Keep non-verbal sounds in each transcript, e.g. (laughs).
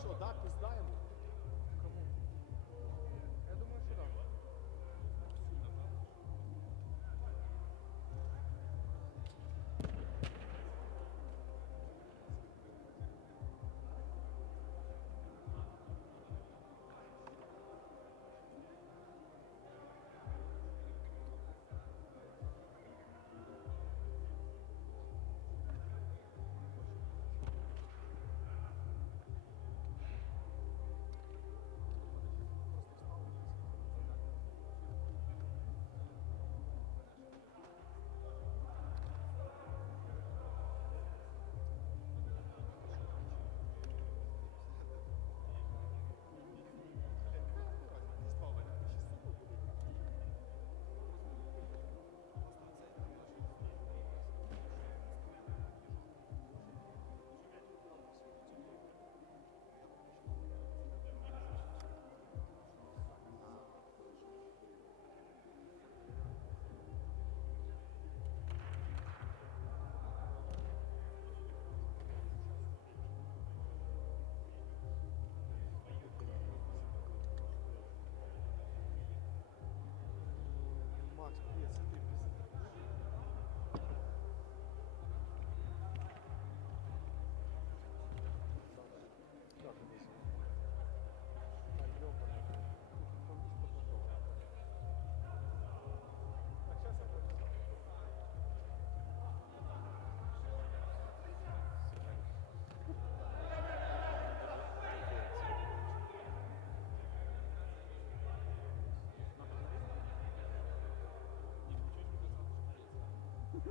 Що, да, піздаємо?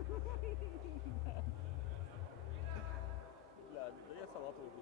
(laughs) لا هي سلاطين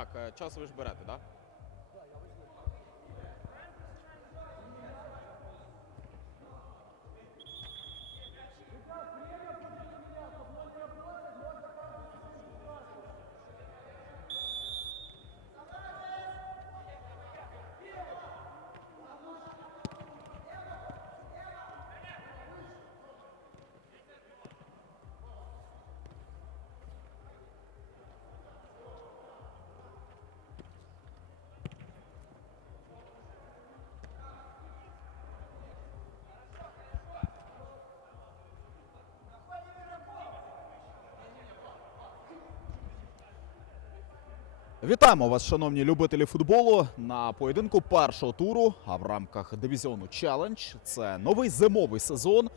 Так, е, час ви ж берете, так? Вітаємо вас, шановні любителі футболу, на поєдинку першого туру, а в рамках дивізіону Челендж. Це новий зимовий сезон.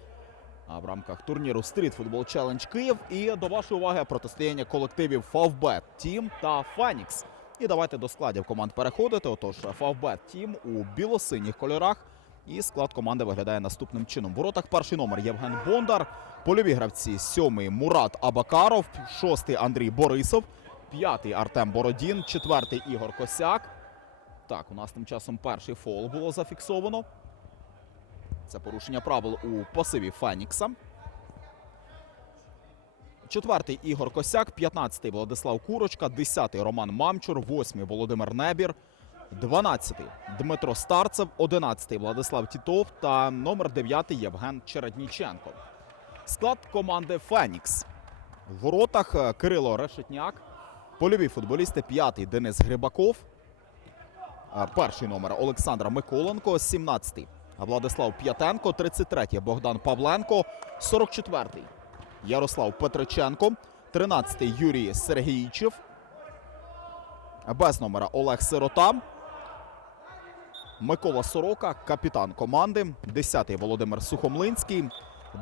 А в рамках турніру Street Football Challenge Київ. І до вашої уваги протистояння колективів Фавбет Тім та Фенікс. І давайте до складів команд переходити. Отож, Фавбет Тім у білосиніх кольорах. І склад команди виглядає наступним чином. В воротах перший номер Євген Бондар. Польові гравці сьомий Мурат Абакаров, шостий Андрій Борисов, п'ятий Артем Бородін, четвертий Ігор Косяк. Так, у нас тим часом перший фол було зафіксовано. Це порушення правил у пасиві Фенікса. Четвертий Ігор Косяк, п'ятнадцятий Владислав Курочка, десятий Роман Мамчур, восьмий Володимир Небір, дванадцятий Дмитро Старцев, одинадцятий Владислав Тітов та номер дев'ятий Євген Чередніченко. Склад команди Фенікс. В воротах е, Кирило Решетняк, польові футболісти, п'ятий Денис Грибаков, перший номер Олександр Миколенко, 17-й Владислав П'ятенко, 33-й Богдан Павленко, 44-й Ярослав Петриченко, 13-й Юрій Сергійчев, без номера Олег Сирота, Микола Сорока, капітан команди, 10-й Володимир Сухомлинський,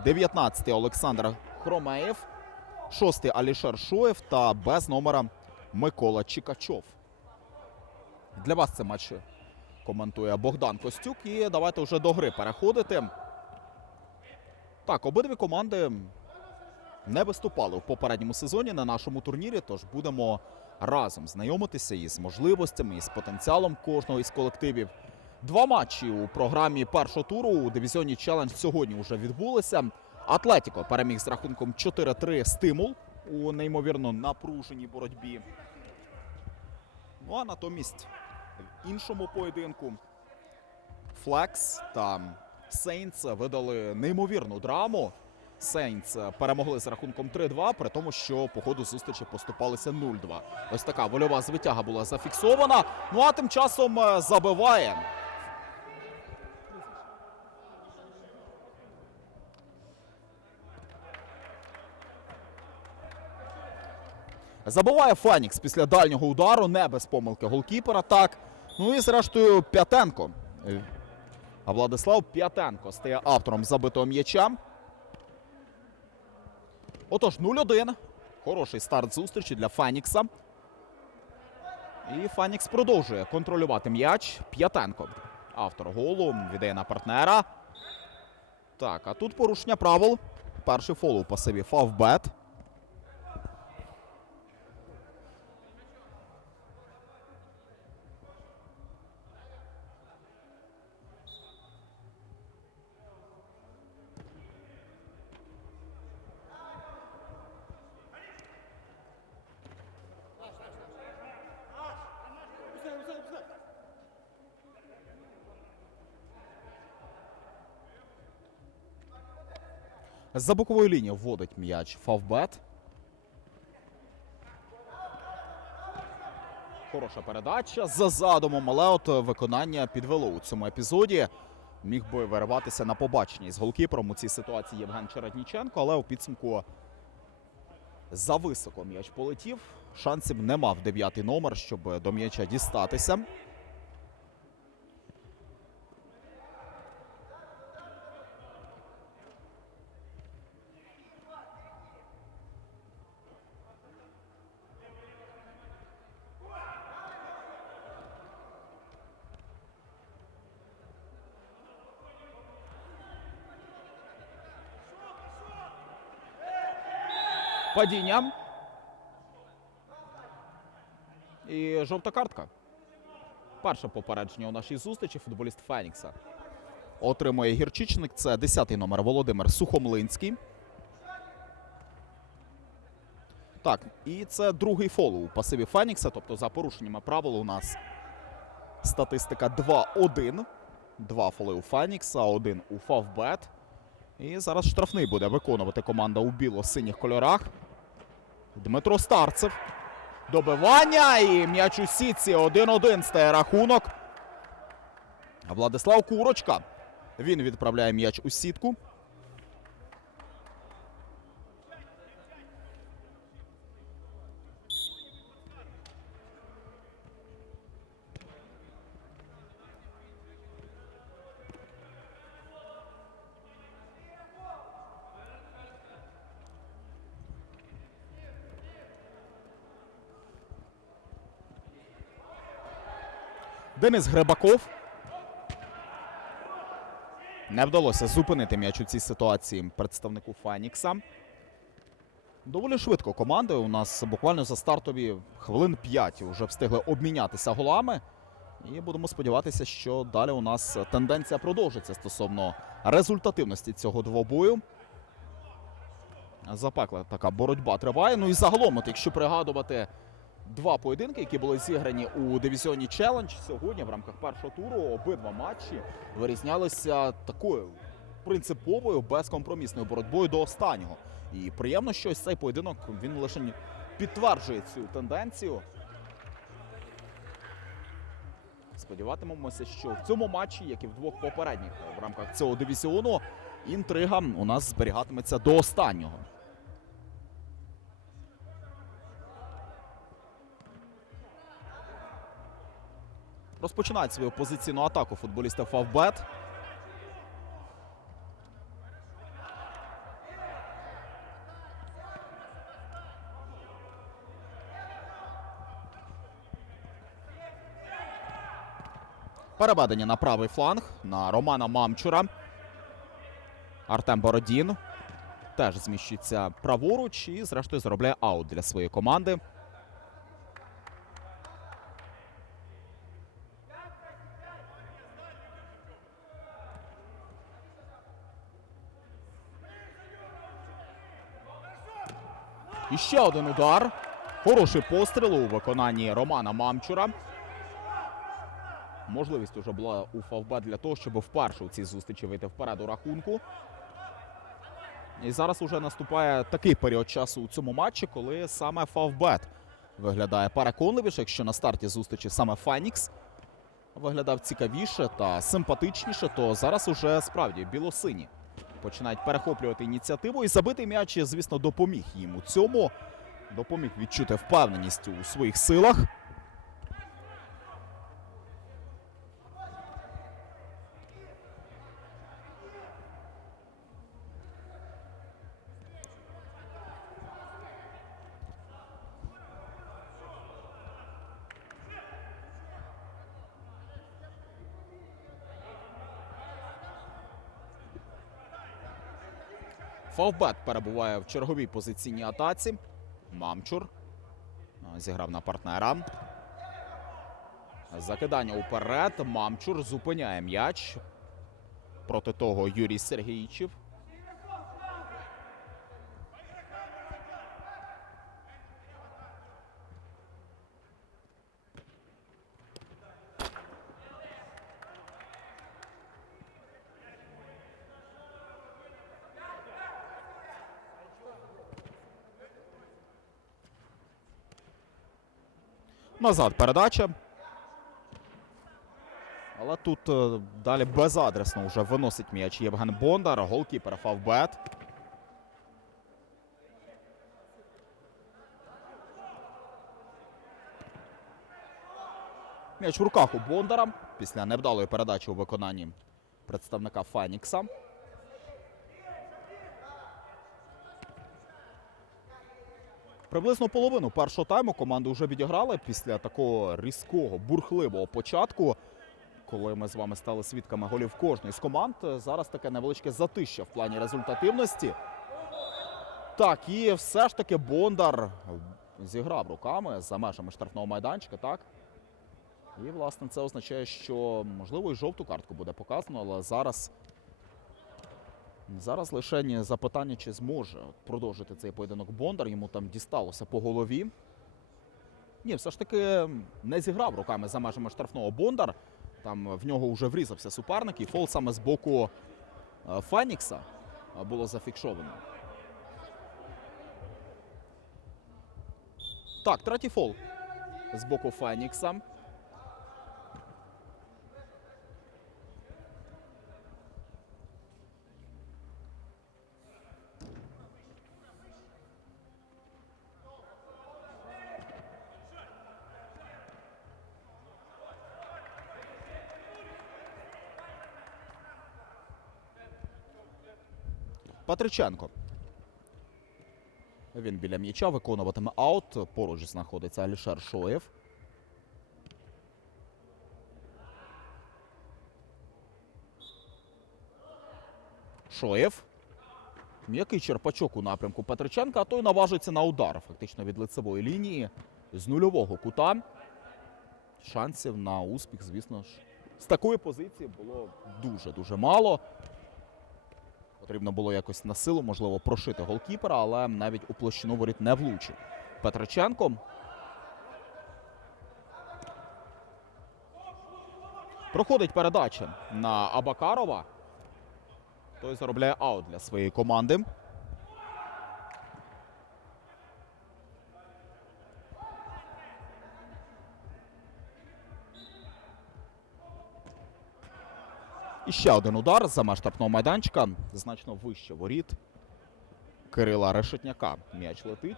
19-й Олександр Хромеєв, 6-й Алішер Шоєв та без номера Микола Чікачов. Для вас це матч коментує Богдан Костюк. І давайте вже до гри переходити. Так, обидві команди не виступали в попередньому сезоні на нашому турнірі, тож будемо разом знайомитися із можливостями, із потенціалом кожного із колективів. Два матчі у програмі першого туру у дивізіоні Челендж сьогодні вже відбулися. Атлетіко переміг з рахунком 4-3 стимул у неймовірно напруженій боротьбі. Ну а натомість в іншому поєдинку Флекс та Сейнс видали неймовірну драму. Сейнс перемогли з рахунком 3-2, при тому, що по ходу зустрічі поступалися 0-2. Ось така вольова звитяга була зафіксована. Ну а тим часом е, забиває. Забиває Фенікс після дальнього удару, не без помилки голкіпера. Так. Ну і зрештою П'ятенко. А Владислав П'ятенко стає автором забитого м'яча. Отож, 0-1. Хороший старт зустрічі для Фенікса. І Фенікс продовжує контролювати м'яч. П'ятенко. Автор голу віддає на партнера. Так, а тут порушення правил. Перший фол у пасиві Фавбет. За бокової лінії вводить м'яч Фавбет. Хороша передача за задумом, але от виконання підвело у цьому епізоді. Міг би вириватися на побаченні з голкіпером у цій ситуації Євген Чередніченко, але у підсумку зависоко м'яч полетів. Шансів не мав дев'ятий номер, щоб до м'яча дістатися. Падіння. І жовта картка. Перше попередження у нашій зустрічі футболіст Фенікса. Отримує гірчичник. Це 10-й номер Володимир Сухомлинський. Так, і це другий фол у пасиві Фенікса. Тобто за порушеннями правил у нас статистика 2-1. Два фоли у Фенікса, один у Фавбет. І зараз штрафний буде виконувати команда у біло-синіх кольорах. Дмитро Старцев. Добивання і м'яч у сітці 1-1 стає рахунок. Владислав Курочка. Він відправляє м'яч у сітку. Денис Гребаков. Не вдалося зупинити м'яч у цій ситуації представнику Фенікса. Доволі швидко команди. У нас буквально за стартові хвилин 5 вже встигли обмінятися голами. І будемо сподіватися, що далі у нас тенденція продовжиться стосовно результативності цього двобою. Запекла така боротьба триває. Ну і загалом, от якщо пригадувати два поєдинки, які були зіграні у дивізіоні Челендж сьогодні в рамках першого туру, обидва матчі вирізнялися такою принциповою безкомпромісною боротьбою до останнього. І приємно, що цей поєдинок він лише підтверджує цю тенденцію. Сподіватимемося, що в цьому матчі, як і в двох попередніх в рамках цього дивізіону, інтрига у нас зберігатиметься до останнього. розпочинають свою позиційну атаку футболісти Фавбет. Переведення на правий фланг на Романа Мамчура. Артем Бородін теж зміщиться праворуч і, зрештою, заробляє аут для своєї команди. І ще один удар. Хороший постріл у виконанні Романа Мамчура. Можливість уже була у Фавбет для того, щоб вперше у цій зустрічі вийти вперед у рахунку. І зараз уже наступає такий період часу у цьому матчі, коли саме Фавбет виглядає переконливіше, якщо на старті зустрічі саме Фенікс виглядав цікавіше та симпатичніше, то зараз уже справді білосині починають перехоплювати ініціативу. І забитий м'яч, звісно, допоміг їм у цьому. Допоміг відчути впевненість у своїх силах. Фавбет перебуває в черговій позиційній атаці. Мамчур зіграв на партнера. Закидання уперед. Мамчур зупиняє м'яч. Проти того Юрій Сергійчів. Назад передача. Але тут е, далі безадресно вже виносить м'яч Євген Бондар, голкіпер Фавбет. М'яч в руках у Бондара після невдалої передачі у виконанні представника Фенікса. Приблизно половину першого тайму команди вже відіграли після такого різкого, бурхливого початку. Коли ми з вами стали свідками голів кожної з команд, зараз таке невеличке затища в плані результативності. Так, і все ж таки Бондар зіграв руками за межами штрафного майданчика, так? І, власне, це означає, що можливо і жовту картку буде показано, але зараз. Зараз лише запитання, чи зможе продовжити цей поєдинок Бондар. Йому там дісталося по голові. Ні, все ж таки не зіграв руками за межами штрафного Бондар. Там в нього вже врізався суперник, і фол саме з боку е, Фенікса е, було зафіксовано. Так, третій фол з боку Фенікса. Патриченко. Він біля м'яча виконуватиме аут. Поруч знаходиться Алішер Шоєв. Шоєв. М'який черпачок у напрямку Петриченка, а той наважиться на удар фактично від лицевої лінії з нульового кута. Шансів на успіх, звісно ж, з такої позиції було дуже-дуже мало. Потрібно було якось на силу, можливо, прошити голкіпера, але навіть у площину воріт не влучив. Петриченко. Проходить передача на Абакарова. Той заробляє аут для своєї команди. І ще один удар за меж штрафного майданчика. Значно вище воріт. Кирила Решетняка. М'яч летить.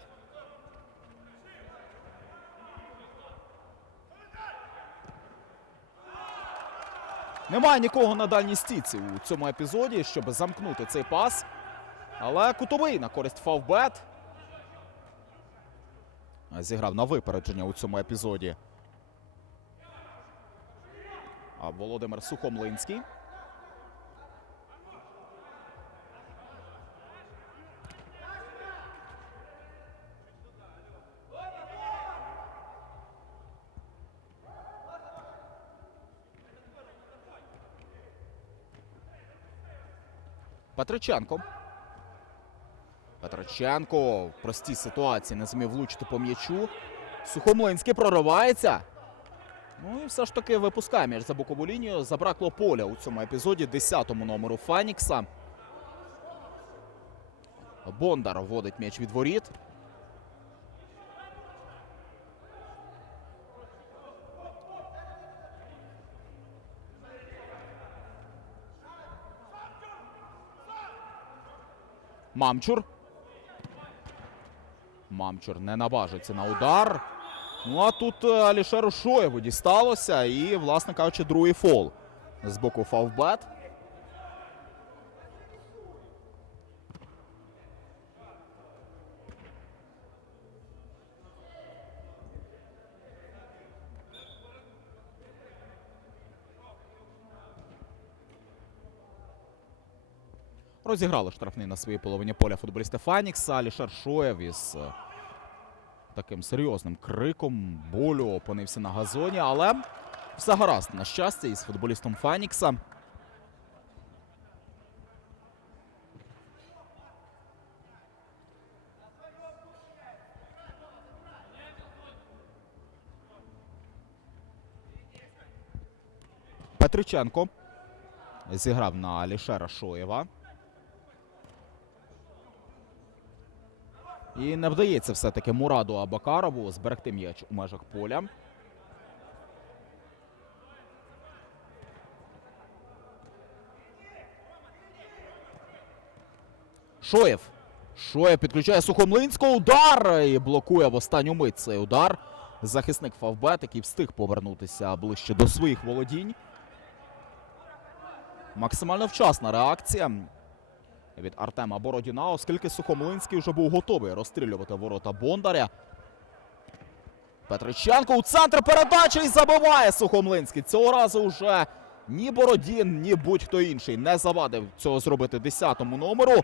Немає нікого на дальній стійці у цьому епізоді, щоб замкнути цей пас. Але кутовий на користь Фавбет. Зіграв на випередження у цьому епізоді. а Володимир Сухомлинський. Петриченко. Петриченко в простій ситуації не зміг влучити по м'ячу. Сухомлинський проривається. Ну і все ж таки випускає м'яч за бокову лінію. Забракло поля у цьому епізоді 10-му номеру Фанікса. Бондар вводить м'яч від воріт. Мамчур. Мамчур не наважиться на удар. Ну а тут е, Алішеру Шоєву дісталося і, власне кажучи, другий фол з боку Фавбет. Розіграли штрафний на своїй половині поля футболісти Фанікса. Алішер Шоєв із е, таким серйозним криком болю опинився на газоні, але все гаразд, на щастя, із футболістом Фанікса. Петриченко зіграв на Алішера Шоєва. І не вдається все-таки Мураду Абакарову зберегти м'яч у межах поля. Шоєв. Шоєв підключає Сухомлинського. Удар! І блокує в останню мить цей удар. Захисник Фавбет, який встиг повернутися ближче до своїх володінь. Максимально вчасна реакція від Артема Бородіна, оскільки Сухомлинський вже був готовий розстрілювати ворота Бондаря. Петриченко у центр передачі і забиває Сухомлинський. Цього разу вже ні Бородін, ні будь-хто інший не завадив цього зробити 10-му номеру.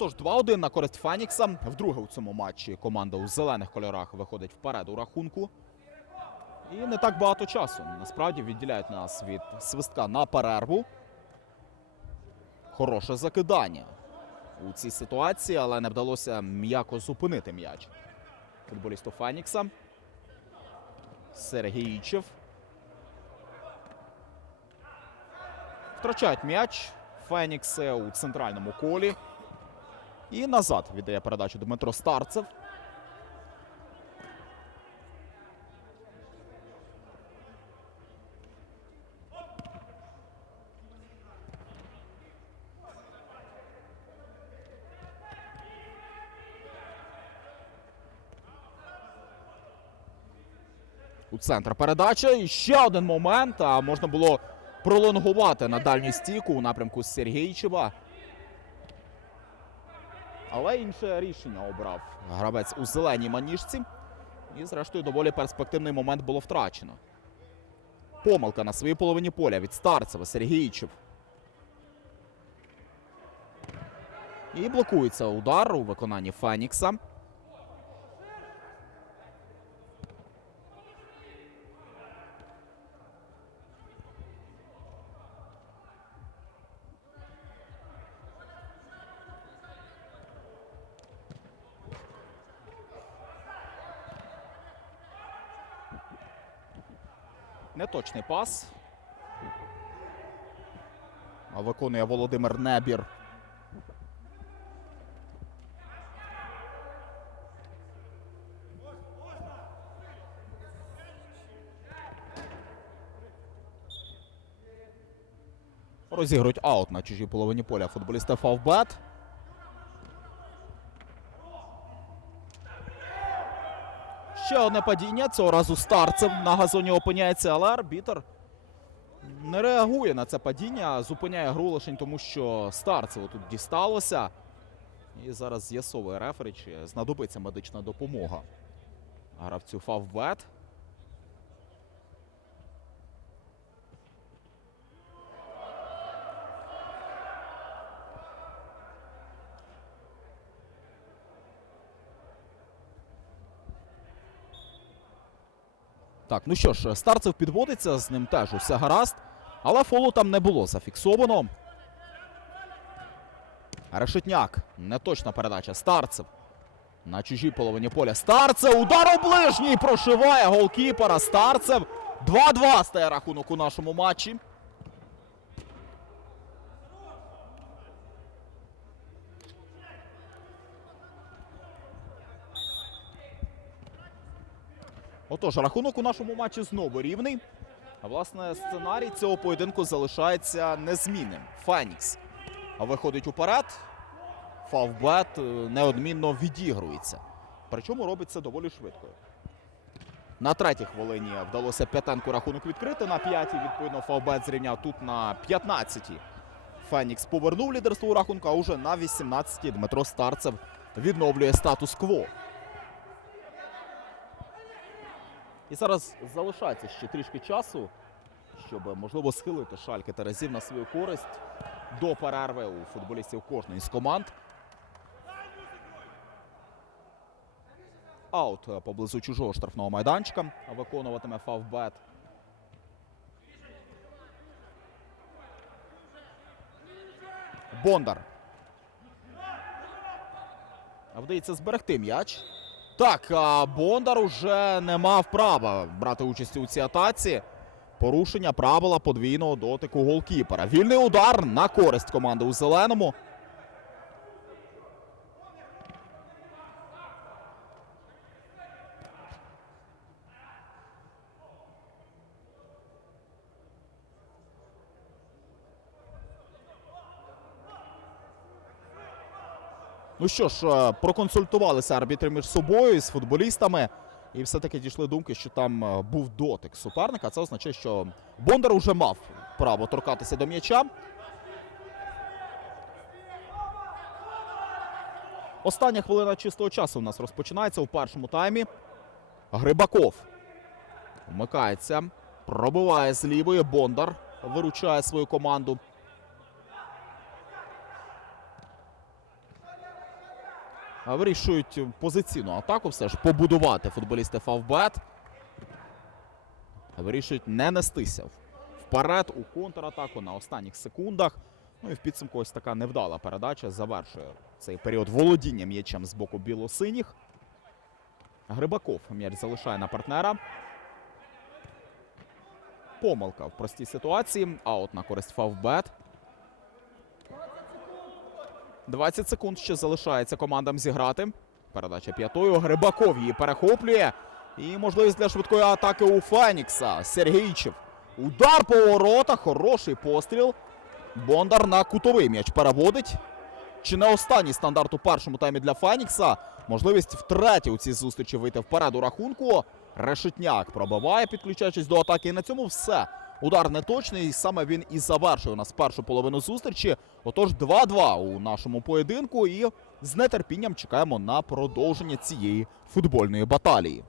Отож, 2-1 на користь Фенікса. Вдруге у цьому матчі команда у зелених кольорах виходить вперед у рахунку. І не так багато часу. Насправді відділяють нас від свистка на перерву. Хороше закидання у цій ситуації, але не вдалося м'яко зупинити м'яч. Футболісту Фенікса. Сергійчев. Втрачають м'яч. Фенікси у центральному колі. І назад віддає передачу Дмитро Старцев. У центр передача. І ще один момент. А можна було пролонгувати на дальню стійку у напрямку Сергійчева. Але інше рішення обрав гравець у зеленій маніжці. І, зрештою, доволі перспективний момент було втрачено. Помилка на своїй половині поля від Старцева Сергійчев. І блокується удар у виконанні Фенікса. Неточний пас. Виконує Володимир Небір. Розігрують аут на чужій половині поля футболіста Фавбет. Одне падіння. Цього разу старцем на газоні опиняється, але арбітр не реагує на це падіння, зупиняє гру лишень, тому, що Старцеву тут дісталося. І зараз з'ясовує рефері, чи знадобиться медична допомога. Гравцю Фавбет. Так, ну що ж, Старцев підводиться, з ним теж усе гаразд. Але фолу там не було зафіксовано. Решетняк. Неточна передача. Старцев. На чужій половині поля. Старцев. Удар у ближній. Прошиває голкіпера. Старцев. 2-2 стає рахунок у нашому матчі. Отож, рахунок у нашому матчі знову рівний. А власне сценарій цього поєдинку залишається незмінним. Фенікс виходить уперед. Фавбет е, неодмінно відігрується. Причому робить це доволі швидко. На третій хвилині вдалося п'ятенку рахунок відкрити. На п'ятій, відповідно, Фавбет зрівняв тут на 15-й. Фенікс повернув лідерство у рахунку, а уже на 18-й Дмитро Старцев відновлює статус-кво. І зараз залишається ще трішки часу, щоб можливо схилити шальки Терезів на свою користь до перерви у футболістів кожної з команд. Аут поблизу чужого штрафного майданчика виконуватиме Фавбет. Бондар. Вдається зберегти м'яч. Так, Бондар уже не мав права брати участь у цій атаці. Порушення правила подвійного дотику голкіпера. Вільний удар на користь команди у зеленому. Ну що ж, е, проконсультувалися арбітри між собою з футболістами. І все-таки дійшли думки, що там е, був дотик суперника. Це означає, що Бондар уже мав право торкатися до м'яча. Остання хвилина чистого часу у нас розпочинається у першому таймі. Грибаков вмикається, пробиває з лівої. Бондар виручає свою команду. Вирішують позиційну атаку все ж побудувати футболісти Фавбет. Вирішують не нестися вперед у контратаку на останніх секундах. Ну і в підсумку ось така невдала передача завершує цей період володіння м'ячем з боку білосиніх. Грибаков м'яч залишає на партнера. Помилка в простій ситуації. Аут на користь Фавбет. 20 секунд ще залишається командам зіграти. Передача п'ятою. Грибаков її перехоплює. І можливість для швидкої атаки у Фенікса. Сергійчев. Удар по воротах. Хороший постріл. Бондар на кутовий м'яч переводить. Чи не останній стандарт у першому таймі для Фенікса? Можливість втретє у цій зустрічі вийти вперед у рахунку. Решетняк пробиває, підключаючись до атаки. І на цьому все. Удар неточний, і саме він і завершує у нас першу половину зустрічі. Отож, 2-2 у нашому поєдинку. І з нетерпінням чекаємо на продовження цієї футбольної баталії.